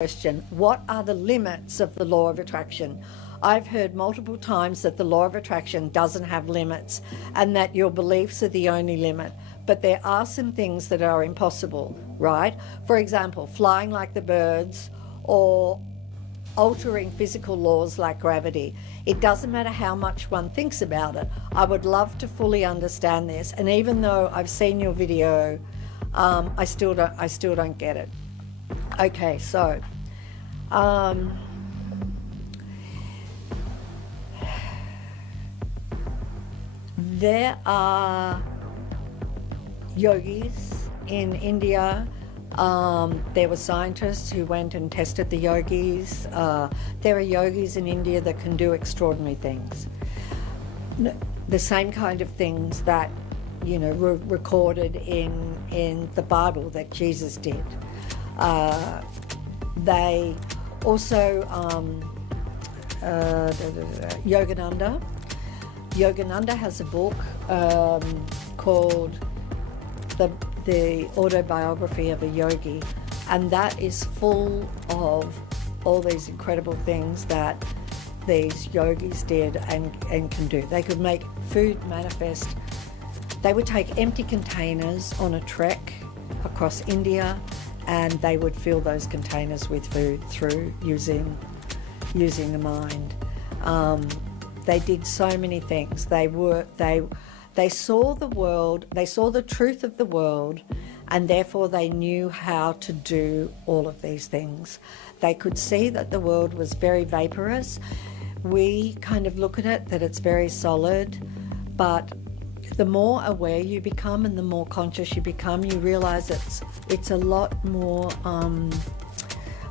Question: what are the limits of the law of attraction? I've heard multiple times that the law of attraction doesn't have limits and that your beliefs are the only limit, but there are some things that are impossible, right? For example, flying like the birds or altering physical laws like gravity. It doesn't matter how much one thinks about it. I would love to fully understand this, and even though I've seen your video, I still don't get it. Okay, so there are yogis in India. There were scientists who went and tested the yogis. There are yogis in India that can do extraordinary things. The same kind of things that, you know, were recorded in the Bible that Jesus did. They also, Yogananda. Yogananda has a book called the Autobiography of a Yogi, and that is full of all these incredible things that these yogis did and can do. They could make food manifest. They would take empty containers on a trek across India, and they would fill those containers with food through using the mind. They did so many things. They saw the world, they saw the truth of the world, and therefore they knew how to do all of these things. They could see that the world was very vaporous. We kind of look at it that it's very solid, but the more aware you become and the more conscious you become, you realize it's a lot more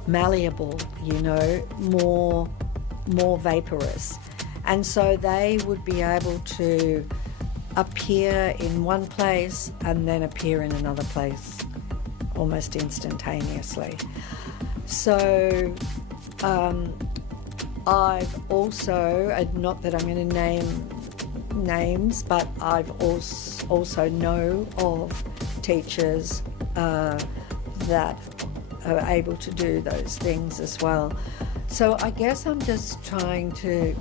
malleable, you know, more vaporous. And so they would be able to appear in one place and then appear in another place almost instantaneously. So I've also, not that I'm going to name names, but I've also know of teachers that are able to do those things as well. So I guess I'm just trying to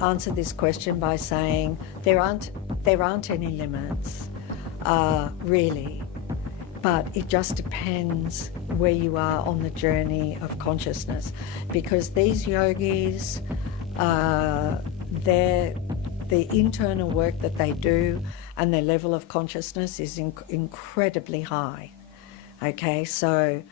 answer this question by saying there aren't any limits, really, but it just depends where you are on the journey of consciousness, because these yogis, the internal work that they do and their level of consciousness is incredibly high. Okay, so